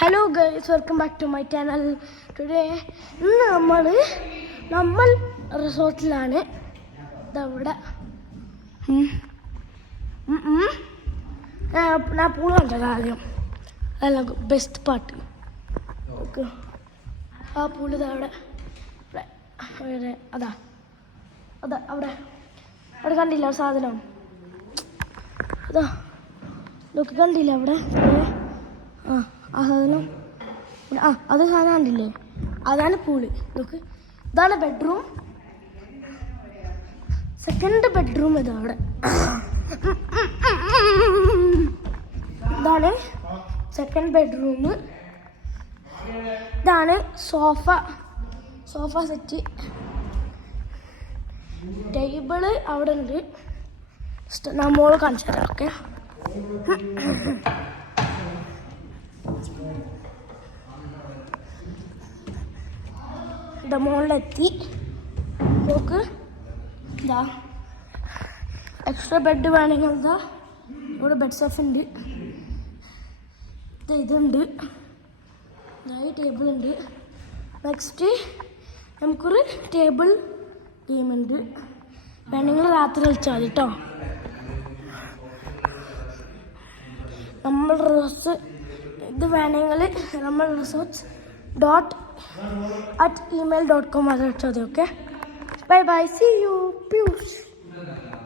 Hello guys, welcome back to my channel. Today ഇന്ന് നമ്മൾ റിസോർട്ടിലാണ്. ഇതവിടെ ഞാൻ പൂള് കണ്ടത് ആദ്യം. അല്ല, ബെസ്റ്റ് പാർട്ട്. ഓക്കെ, ആ പൂള് ഇതവിടെ അതാ അതാ അവിടെ കണ്ടില്ല സാധനം. അതാ നോക്ക്, കണ്ടില്ല അവിടെ ആ സാധനം. അത് സാധനം കണ്ടില്ലേ, അതാണ് പൂള്. നോക്ക്, ഇതാണ് ബെഡ്റൂം. സെക്കൻഡ് ബെഡ്റൂം ഇതവിടെ. ഇതാണ് സെക്കൻഡ് ബെഡ്റൂം. ഇതാണ് സോഫ സെറ്റ്. ടേബിള് അവിടെ ഉണ്ട്. നമ്മള് കാണിച്ചു തരാം. ഓക്കെ, മുകളിലെത്തി. നോക്ക്, ഇതാ എക്സ്ട്രാ ബെഡ് വേണമെങ്കിൽ ഇതാ ഇവിടെ ബെഡ് സെഫ് ഉണ്ട്. ഇതുണ്ട്, ഈ ടേബിൾ ഉണ്ട്. നെക്സ്റ്റ് നമുക്കൊരു ടേബിൾ ഗെയിം ഉണ്ട്. വേണമെങ്കിൽ രാത്രി കളിച്ചാൽ മതി കേട്ടോ. നമ്മൾ ഇത് വേണമെങ്കിൽ നമ്മൾ resorts@email.com അത് വെച്ചാൽ മതി. Okay, bye bye, see U.